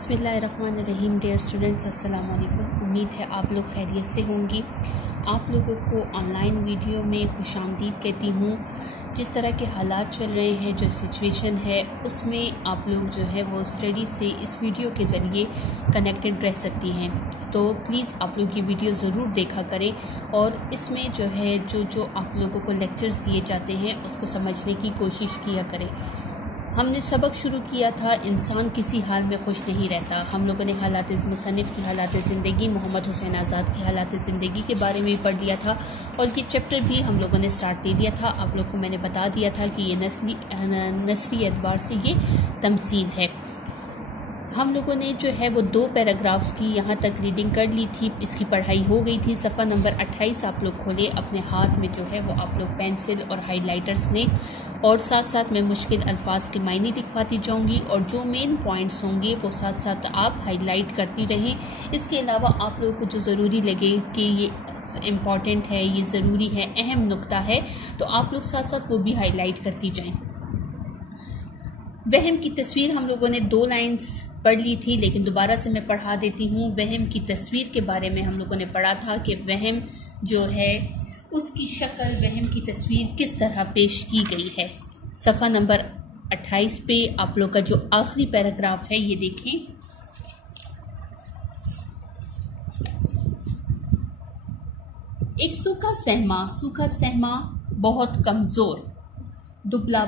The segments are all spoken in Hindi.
बिस्मिल्लाहिर्रहमानिर्रहीम। डियर स्टूडेंट्स, अस्सलाम वालेकुम। उम्मीद है आप लोग खैरियत से होंगी। आप लोगों को ऑनलाइन वीडियो में खुशामदीद कहती हूँ। जिस तरह के हालात चल रहे हैं, जो सिचुएशन है, उसमें आप लोग जो है वो स्टडी से इस वीडियो के ज़रिए कनेक्टेड रह सकती हैं। तो प्लीज़ आप लोग ये वीडियो ज़रूर देखा करें और इसमें जो है जो आप लोगों को लेक्चर्स दिए जाते हैं उसको समझने की कोशिश किया करें। हमने सबक शुरू किया था इंसान किसी हाल में खुश नहीं रहता। हम लोगों ने हालात मुसन्निफ़ की हालात ज़िंदगी, मोहम्मद हुसैन आज़ाद की हालात ज़िंदगी के बारे में पढ़ लिया था और ये चैप्टर भी हम लोगों ने स्टार्ट दे दिया था। आप लोग को मैंने बता दिया था कि ये नस्री एतबार से ये तमसील है। हम लोगों ने जो है वो 2 पैराग्राफ्स की यहाँ तक रीडिंग कर ली थी। इसकी पढ़ाई हो गई थी। सफ़ा नंबर 28 आप लोग खोले अपने हाथ में, जो है वो आप लोग पेंसिल और हाइलाइटर्स ने, और साथ साथ मैं मुश्किल अल्फाज के मायने दिखवाती जाऊंगी और जो मेन पॉइंट्स होंगे वो साथ साथ आप हाईलाइट करती रहें। इसके अलावा आप लोगों को जो ज़रूरी लगे कि ये इम्पॉर्टेंट है, ये ज़रूरी है, अहम नुक्ता है, तो आप लोग साथ साथ वो भी हाईलाइट करती जाएँ। वहम की तस्वीर हम लोगों ने 2 लाइन्स पढ़ ली थी, लेकिन दोबारा से मैं पढ़ा देती हूँ। वहम की तस्वीर के बारे में हम लोगों ने पढ़ा था कि वहम जो है उसकी शक्ल, वहम की तस्वीर किस तरह पेश की गई है। सफ़ा नंबर 28 पे आप लोग का जो आखिरी पैराग्राफ है ये देखें। एक सूखा सहमा बहुत कमज़ोर, दुबला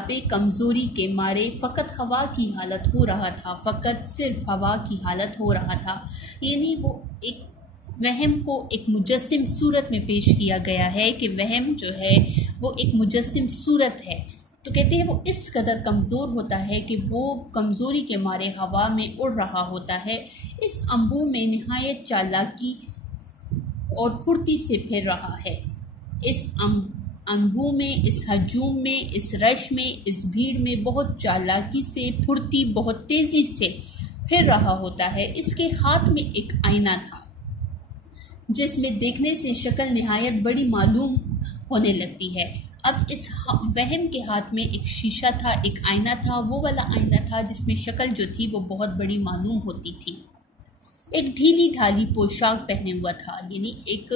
पे कमज़ोरी के मारे फ़कत हवा की हालत हो रहा था, फ़कत सिर्फ हवा की हालत हो रहा था। यानी वो एक वहम को एक मुजस्सिम सूरत में पेश किया गया है कि वहम जो है वो एक मुजस्सिम सूरत है। तो कहते हैं वो इस कदर कमज़ोर होता है कि वो कमज़ोरी के मारे हवा में उड़ रहा होता है। इस अंबू में निहायत चालाकी और फुर्ती से फिर रहा है। इस अंबू में, इस हजूम में, इस रश में, इस भीड़ में बहुत चालाकी से, फुर्ती, बहुत तेज़ी से फिर रहा होता है। इसके हाथ में एक आईना था जिसमें देखने से शक्ल निहायत बड़ी मालूम होने लगती है। अब इस वहम के हाथ में एक शीशा था, एक आईना था। वो वाला आईना था जिसमें शक्ल जो थी वो बहुत बड़ी मालूम होती थी। एक ढीली ढाली पोशाक पहने हुआ था, यानी एक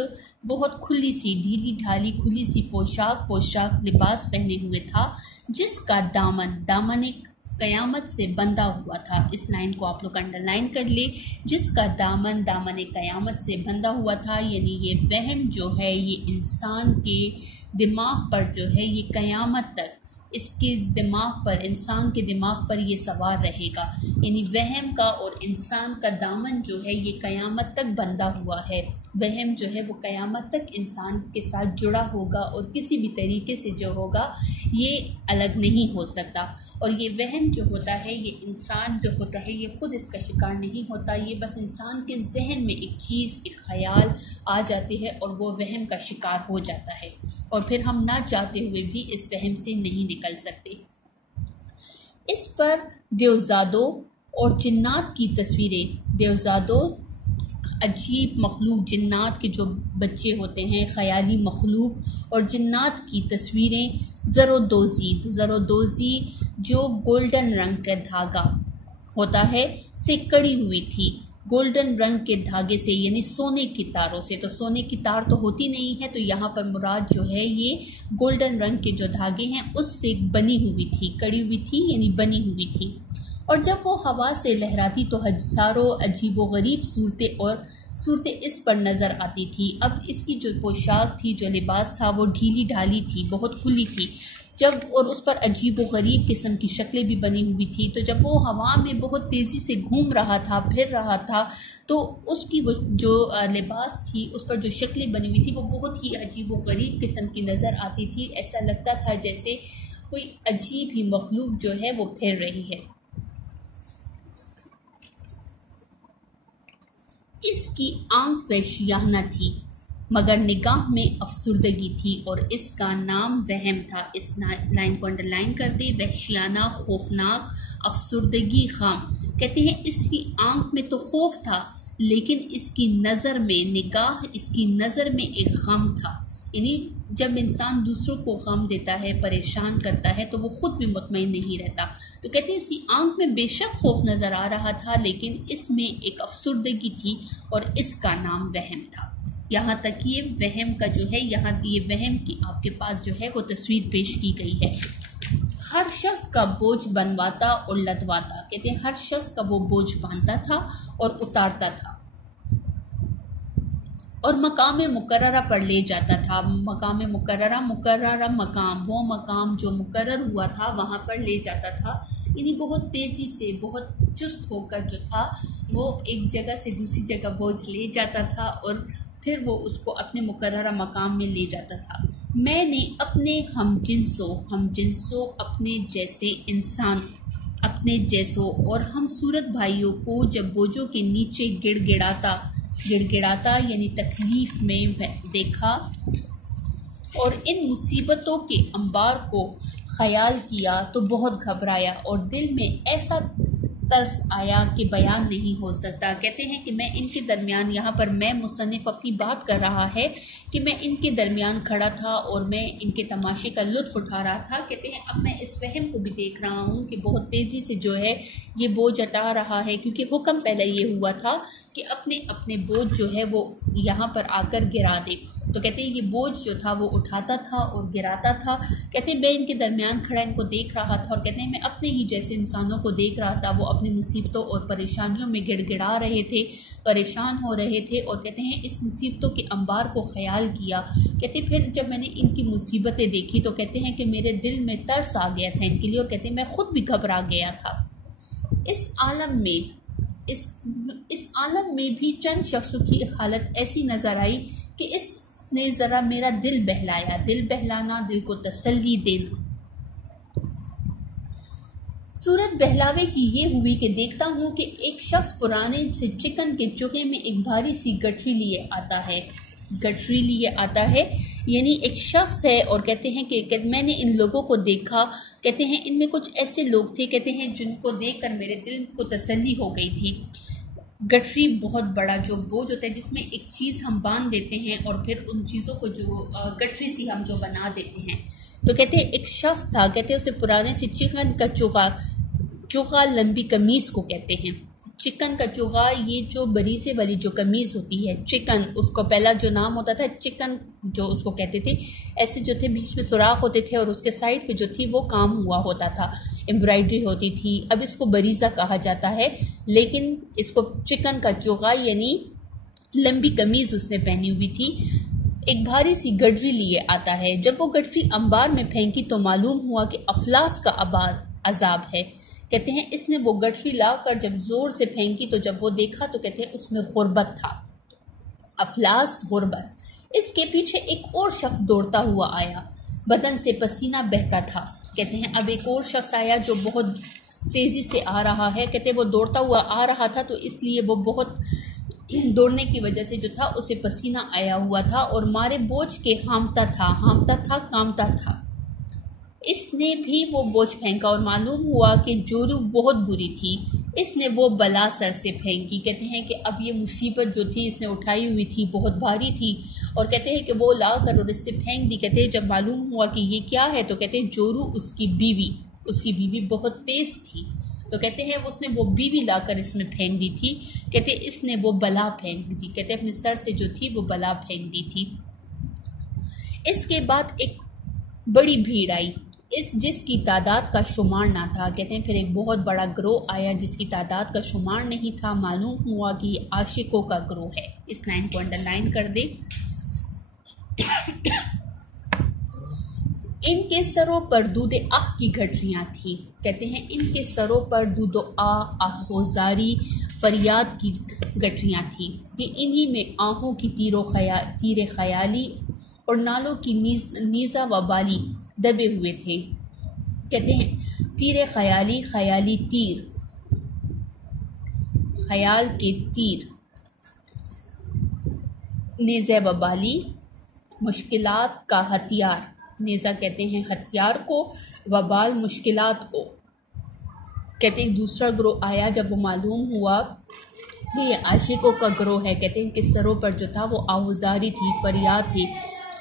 बहुत खुली सी, ढीली ढाली खुली सी पोशाक लिबास पहने हुए था, जिसका दामन एक क़यामत से बंधा हुआ था। इस लाइन को आप लोग अंडरलाइन कर ले, जिसका दामन एक क़यामत से बंधा हुआ था। यानी ये वहम जो है ये इंसान के दिमाग पर जो है ये क़यामत तक इसके दिमाग पर, इंसान के दिमाग पर ये सवार रहेगा। यानी वहम का और इंसान का दामन जो है ये क़यामत तक बंधा हुआ है। वहम जो है वो क़यामत तक इंसान के साथ जुड़ा होगा और किसी भी तरीके से जो होगा ये अलग नहीं हो सकता। और ये वहम जो होता है, ये इंसान जो होता है ये ख़ुद इसका शिकार नहीं होता, ये बस इंसान के जहन में एक चीज़, एक ख़याल आ जाती है और वो वहम का शिकार हो जाता है और फिर हम ना चाहते हुए भी इस वहम से नहीं निकल सकते। इस पर देवज़ादों और जिन्नात की तस्वीरें, देवज़ादों अजीब मखलूक, जिन्नात के जो बच्चे होते हैं, ख़याली मखलूक, और जिन्नात की तस्वीरें ज़रोदोज़ी जो गोल्डन रंग का धागा होता है से कड़ी हुई थी। गोल्डन रंग के धागे से, यानी सोने की तारों से। तो सोने की तार तो होती नहीं है, तो यहाँ पर मुराद जो है ये गोल्डन रंग के जो धागे हैं उससे बनी हुई थी, कड़ी हुई थी यानी बनी हुई थी। और जब वो हवा से लहराती तो हज़ारों अजीबोगरीब सूरतें इस पर नज़र आती थी। अब इसकी जो पोशाक थी, जो लिबास था, वो ढीली ढाली थी, बहुत खुली थी, और उस पर अजीब व गरीब किस्म की शक्लें भी बनी हुई थी। तो जब वो हवा में बहुत तेज़ी से घूम रहा था, फिर रहा था, तो उसकी वो जो लिबास थी, उस पर जो शक्लें बनी हुई थी वो बहुत ही अजीब व गरीब किस्म की नज़र आती थी। ऐसा लगता था जैसे कोई अजीब ही मखलूक जो है वो फिर रही है। इसकी आंख वहशियाना थी मगर निगाह में अफसुर्दगी थी और इसका नाम वहम था। इस लाइन को अंडरलाइन कर दे, वहशियाना, खौफनाक, अफसुर्दगी, गम। कहते हैं इसकी आंख में तो खौफ था, लेकिन इसकी नज़र में, निगाह, इसकी नज़र में एक गम था। यानी जब इंसान दूसरों को गम देता है, परेशान करता है, तो वो खुद भी मुतमईन नहीं रहता। तो कहते हैं इसकी आंख में बेशक खौफ नज़र आ रहा था, लेकिन इसमें एक अफसुर्दगी थी और इसका नाम वहम था। यहाँ तक कि ये वहम का जो है, यहाँ ये वहम की आपके पास जो है वो तस्वीर पेश की गई है। हर शख्स का बोझ बनवाता और लदवाता, कहते हैं हर शख्स का वो बोझ बांधता था और उतारता था और मकाम मुकर्ररा पर ले जाता था। मकाम मुकर्ररा, मुकर्ररा मकाम, वो मकाम जो मुकर्रर हुआ था वहाँ पर ले जाता था। यानी बहुत तेज़ी से, बहुत चुस्त होकर जो था वो एक जगह से दूसरी जगह बोझ ले जाता था और फिर वो उसको अपने मुकर्ररा मकाम में ले जाता था। मैंने अपने हमजिन्सों अपने जैसे इंसान, अपने जैसों और हम सूरत भाइयों को जब बोझों के नीचे गिड़गिड़ाता यानी तकलीफ़ में देखा और इन मुसीबतों के अंबार को ख्याल किया तो बहुत घबराया और दिल में ऐसा तरस आया कि बयान नहीं हो सकता। कहते हैं कि मैं इनके दरमियान, यहाँ पर मैं मुसन्निफ़ अपनी बात कर रहा है कि मैं इनके दरमियान खड़ा था और मैं इनके तमाशे का लुत्फ़ उठा रहा था। कहते हैं अब मैं इस वहम को भी देख रहा हूँ कि बहुत तेज़ी से जो है ये बोझ हटा रहा है, क्योंकि हुक्म पहले ये हुआ था कि अपने अपने बोझ जो है वो यहाँ पर आकर गिरा दे। तो कहते हैं ये बोझ जो था वो उठाता था और गिराता था। कहते हैं मैं इनके दरमियान खड़ा इनको देख रहा था और कहते हैं मैं अपने ही जैसे इंसानों को देख रहा था, वो अपनी मुसीबतों और परेशानियों में गिड़गिड़ा रहे थे, परेशान हो रहे थे। और कहते हैं इस मुसीबतों के अंबार को ख्याल किया। कहते फिर जब मैंने इनकी मुसीबतें देखी तो कहते हैं कि मेरे दिल में तरस आ गया था इनके लिए और कहते हैं मैं खुद भी घबरा गया था। इस आलम में भी चंद शख्सों की हालत ऐसी नज़र आई कि इसने ज़रा मेरा दिल बहलाया। दिल बहलाना, दिल को तसल्ली देना। सूरत बहलावे की ये हुई कि देखता हूँ कि एक शख्स पुराने से चिकन के चूहे में एक भारी सी गठरी लिए आता है। यानी एक शख्स है और कहते हैं कि मैंने इन लोगों को देखा। कहते हैं इनमें कुछ ऐसे लोग थे, कहते हैं जिनको देखकर मेरे दिल को तसल्ली हो गई थी। गठरी बहुत बड़ा जो बोझ होता है जिसमें एक चीज़ हम बांध देते हैं और फिर उन चीज़ों को जो गठरी सी हम जो बना देते हैं। तो कहते हैं एक शख्स था, कहते हैं उसने पुराने से चिकन का चोगा लंबी कमीज़ को कहते हैं। चिकन का चोगा, ये जो बरीसे वाली जो कमीज़ होती है, चिकन, उसको पहला जो नाम होता था चिकन जो उसको कहते थे। ऐसे जो थे बीच में सुराख होते थे और उसके साइड पे जो थी वो काम हुआ होता था, एम्ब्रॉयडरी होती थी। अब इसको बरीज़ा कहा जाता है, लेकिन इसको चिकन का चोगा यानी लंबी कमीज़ उसने पहनी हुई थी। एक भारी सी गठरी लिए आता है। जब वो गठरी अंबार में फेंकी तो मालूम हुआ कि अफलास का अजाब है। कहते हैं इसने वो गठरी लाकर जब ज़ोर से फेंकी तो जब वो देखा तो कहते हैं उसमें गुर्बत था, अफलास, गुर्बत। इसके पीछे एक और शख्स दौड़ता हुआ आया, बदन से पसीना बहता था। कहते हैं अब एक और शख्स आया जो बहुत तेज़ी से आ रहा है। कहते हैं वो दौड़ता हुआ आ रहा था तो इसलिए वो बहुत दौड़ने की वजह से जो था उसे पसीना आया हुआ था और मारे बोझ के कामता था। इसने भी वो बोझ फेंका और मालूम हुआ कि जोरू बहुत बुरी थी। इसने वो बला सर से फेंकी। कहते हैं कि अब ये मुसीबत जो थी इसने उठाई हुई थी बहुत भारी थी और कहते हैं कि वो ला कर और इससे फेंक दी। कहते हैं जब मालूम हुआ कि ये क्या है तो कहते हैं जोरू उसकी बीवी बहुत तेज़ थी। तो कहते हैं उसने वो बीवी लाकर इसमें फेंक दी थी। कहते हैं इसने वो बला फेंक दी। कहते हैं अपने सर से जो थी वो बला फेंक दी थी। इसके बाद एक बड़ी भीड़ आई जिसकी तादाद का शुमार ना था। कहते हैं फिर एक बहुत बड़ा ग्रोह आया जिसकी तादाद का शुमार नहीं था। मालूम हुआ कि ये आशिकों का ग्रोह है। इस लाइन को अंडरलाइन कर दे। इनके सरों पर दूध आह की गठरियाँ थीं। कहते हैं इनके सरों पर दूध आहोजारी फरियाद की गठरियाँ थीं कि इन्हीं में आहों की तीर ख्याली और नालों की नीज़ा व बाली दबे हुए थे। कहते हैं तीर ख्याली तीर, ख्याल के तीर, नेज़ा व बाली मुश्किलात का हथियार। नेज़ा कहते हैं हथियार को, वबाल मुश्किलात को। कहते हैं दूसरा ग्रोह आया जब वो मालूम हुआ कि ये आशिकों का ग्रोह है। कहते हैं कि सरों पर जो था वो आहुजारी थी, फरियाद थी,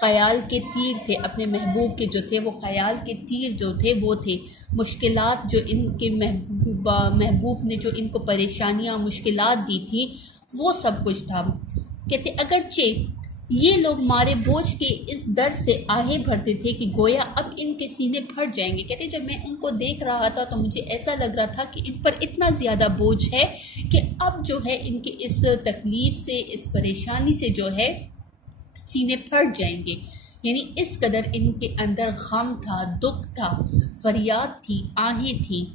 ख़याल के तीर थे, अपने महबूब के जो थे वो ख़याल के तीर जो थे वो थे। मुश्किलात जो इनके महबूब ने जो इनको परेशानियाँ मुश्किलात दी थी वो सब कुछ था। कहते अगरचे ये लोग मारे बोझ के इस दर्द से आहें भरते थे कि गोया अब इनके सीने फट जाएंगे। कहते जब मैं उनको देख रहा था तो मुझे ऐसा लग रहा था कि इन पर इतना ज़्यादा बोझ है कि अब जो है इनके इस तकलीफ़ से, इस परेशानी से जो है सीने फट जाएंगे। यानी इस कदर इनके अंदर गम था, दुख था, फरियाद थी, आहें थी।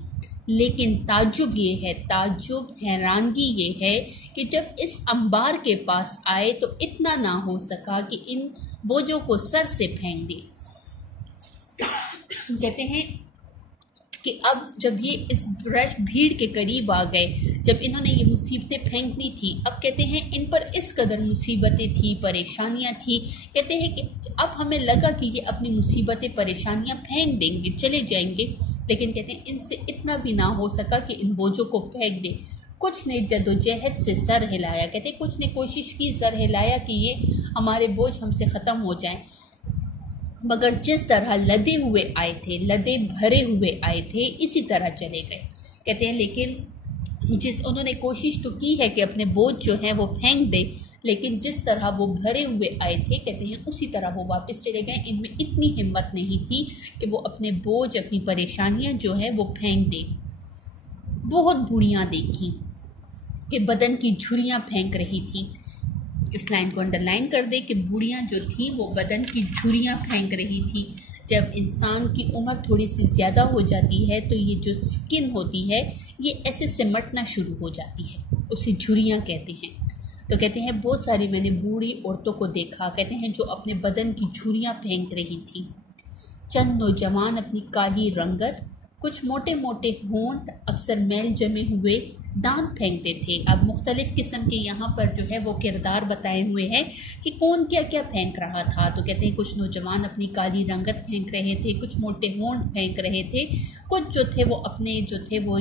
लेकिन ताज्जुब ये है, ताज्जुब हैरानगी ये है कि जब इस अंबार के पास आए तो इतना ना हो सका कि इन बोझों को सर से फेंक दे। कहते हैं कि अब जब ये इस भीड़ के करीब आ गए, जब इन्होंने ये मुसीबतें फेंकनी थी, अब कहते हैं इन पर इस कदर मुसीबतें थी, परेशानियां थी। कहते हैं कि अब हमें लगा कि ये अपनी मुसीबतें, परेशानियां फेंक देंगे, चले जाएंगे, लेकिन कहते हैं इनसे इतना भी ना हो सका कि इन बोझों को फेंक दे। कुछ ने जद्दोजहद से सर हिलाया, कहते कुछ ने कोशिश की, सर हिलाया कि ये हमारे बोझ हमसे ख़त्म हो जाएं, मगर जिस तरह लदे हुए आए थे, लदे भरे हुए आए थे, इसी तरह चले गए। कहते हैं लेकिन उन्होंने कोशिश तो की है कि अपने बोझ जो हैं वो फेंक दे, लेकिन जिस तरह वो भरे हुए आए थे कहते हैं उसी तरह वो वापस चले गए। इनमें इतनी हिम्मत नहीं थी कि वो अपने बोझ, अपनी परेशानियां जो है वो फेंक दें। बहुत बूढ़ियाँ देखी कि बदन की झुर्रियाँ फेंक रही थी। इस लाइन को अंडरलाइन कर दे कि बूढ़ियाँ जो थी वो बदन की झुर्रियाँ फेंक रही थी। जब इंसान की उम्र थोड़ी सी ज़्यादा हो जाती है तो ये जो स्किन होती है ये ऐसे सिमटना शुरू हो जाती है, उसे झुर्रियाँ कहते हैं। तो कहते हैं बहुत सारी मैंने बूढ़ी औरतों को देखा, कहते हैं जो अपने बदन की झुर्रियाँ फेंक रही थी। चंद नौजवान अपनी काली रंगत, कुछ मोटे मोटे होंठ, अक्सर मैल जमे हुए दांत फेंकते थे। अब मुख्तलिफ़ किस्म के यहाँ पर जो है वो किरदार बताए हुए हैं कि कौन क्या क्या फेंक रहा था। तो कहते हैं कुछ नौजवान अपनी काली रंगत फेंक रहे थे, कुछ मोटे होंठ फेंक रहे थे, कुछ जो थे वो अपने जो थे वो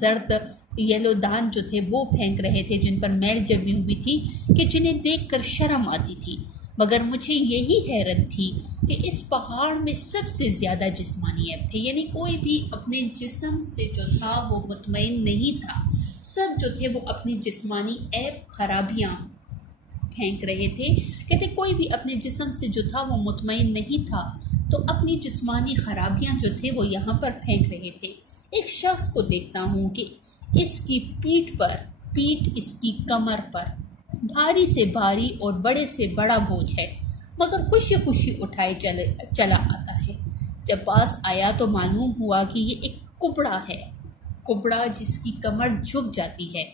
जर्द येलो दांत जो थे वो फेंक रहे थे, जिन पर मैल जमी हुई थी कि जिन्हें देखकर शर्म आती थी। मगर मुझे यही हैरत थी कि इस पहाड़ में सबसे ज़्यादा जिस्मानी ऐब थे, यानी कोई भी अपने जिस्म से जो था वो मुतमईन नहीं था। सब जो थे वो अपनी जिस्मानी ऐब, खराबियाँ फेंक रहे थे। कहते कोई भी अपने जिस्म से जो था वो मुतमईन नहीं था, तो अपनी जिस्मानी खराबियाँ जो थे वो यहाँ पर फेंक रहे थे। एक शख्स को देखता हूँ कि इसकी पीठ इसकी कमर पर भारी से भारी और बड़े से बड़ा बोझ है, मगर खुशी खुशी उठाए चला आता है। जब पास आया तो मालूम हुआ कि ये एक कुबड़ा है। कुबड़ा जिसकी कमर झुक जाती है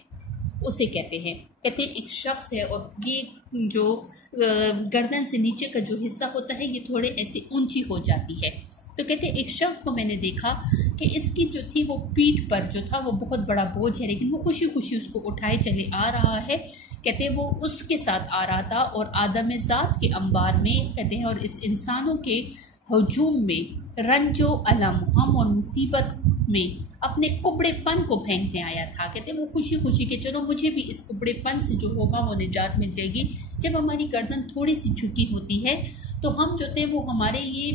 उसे कहते हैं एक शख्स है, और ये जो गर्दन से नीचे का जो हिस्सा होता है ये थोड़े ऐसी ऊंची हो जाती है। तो कहते हैं एक शख्स को मैंने देखा कि इसकी जो थी वो पीठ पर जो था वो बहुत बड़ा बोझ है, लेकिन वो खुशी खुशी उसको उठाए चले आ रहा है। कहते हैं वो उसके साथ आ रहा था और आदम ज़ात के अंबार में, कहते हैं, और इस इंसानों के हजूम में, रंजो अलम, गम और मुसीबत में अपने कुबड़ेपन को फेंकते आया था। कहते हैं वो खुशी खुशी के चलो मुझे भी इस कुबड़ेपन से जो होगा वो निजात मिल जाएगी। जब हमारी गर्दन थोड़ी सी झुकी होती है तो हम जो थे वो हमारे ये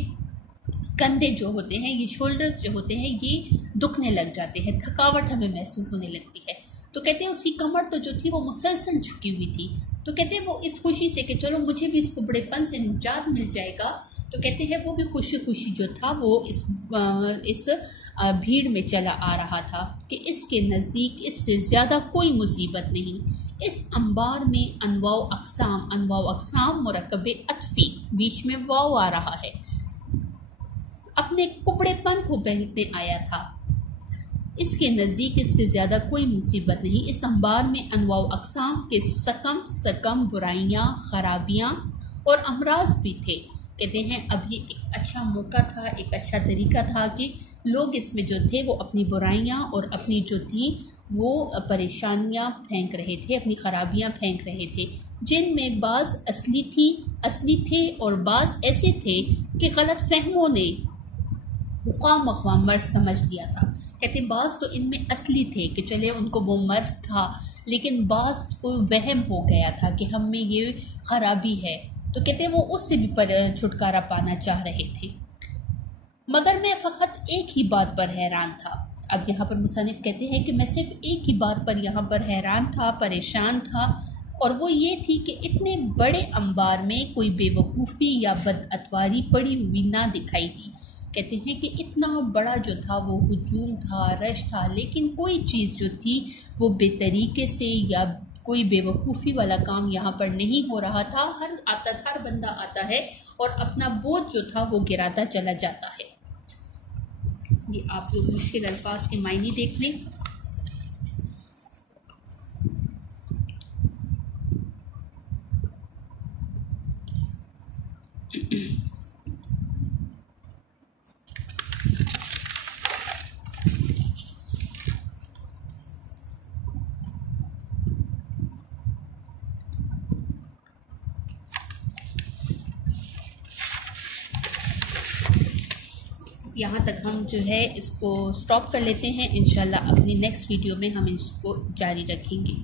कंधे जो होते हैं, ये शोल्डर्स जो होते हैं, ये दुखने लग जाते हैं, थकावट हमें महसूस होने लगती है। तो कहते हैं उसकी कमर तो जो थी वो मुसलसल झुकी हुई थी। तो कहते हैं वो इस खुशी से कि चलो मुझे भी इस कुबड़ेपन से निजात मिल जाएगा, तो कहते हैं वो भी खुशी खुशी जो था वो इस भीड़ में चला आ रहा था कि इसके नज़दीक इससे ज़्यादा कोई मुसीबत नहीं। इस अंबार में अनवाउ अक़साम मुरक्कब अतफ़ी, बीच में वाव आ रहा है, अपने कुबड़ेपन को फेंकने आया था। इसके नज़दीक इससे ज़्यादा कोई मुसीबत नहीं। इस अंबार में अनवाउ अक़साम के सकम बुराइयाँ, खराबियाँ और अमराज भी थे। कहते हैं अब ये एक अच्छा मौका था, एक अच्छा तरीका था कि लोग इसमें जो थे वो अपनी बुराइयाँ और अपनी जो थी वो परेशानियाँ फेंक रहे थे, अपनी खराबियाँ फेंक रहे थे, जिनमें बाज़ असली थे और बाज़ ऐसे थे कि गलत फहमों ने हुक्काम मर्ज समझ लिया था। कहते बाज़ तो इनमें असली थे कि चले उनको वो मर्ज था, लेकिन बाज़ को वहम हो गया था कि हम में ये खराबी है। तो तो कहते हैं वो उससे भी छुटकारा पाना चाह रहे थे। मगर मैं फ़कत एक ही बात पर हैरान था। अब यहाँ पर मुसन्निफ़ कहते हैं कि मैं सिर्फ एक ही बात पर यहाँ पर हैरान था, परेशान था, और वो ये थी कि इतने बड़े अंबार में कोई बेवकूफ़ी या बदअतवारी पड़ी हुई ना दिखाई दी। कहते हैं कि इतना बड़ा जो था वो हुजूम था, रश था, लेकिन कोई चीज़ जो थी वो बेतरीके से या कोई बेवकूफ़ी वाला काम यहाँ पर नहीं हो रहा था। हर बंदा आता है और अपना बोझ जो था वो गिराता चला जाता है। ये आप लोग मुश्किल अल्फाज के मायने देख लें। यहाँ तक हम जो है इसको स्टॉप कर लेते हैं। इंशाल्लाह अपनी नेक्स्ट वीडियो में हम इसको जारी रखेंगे।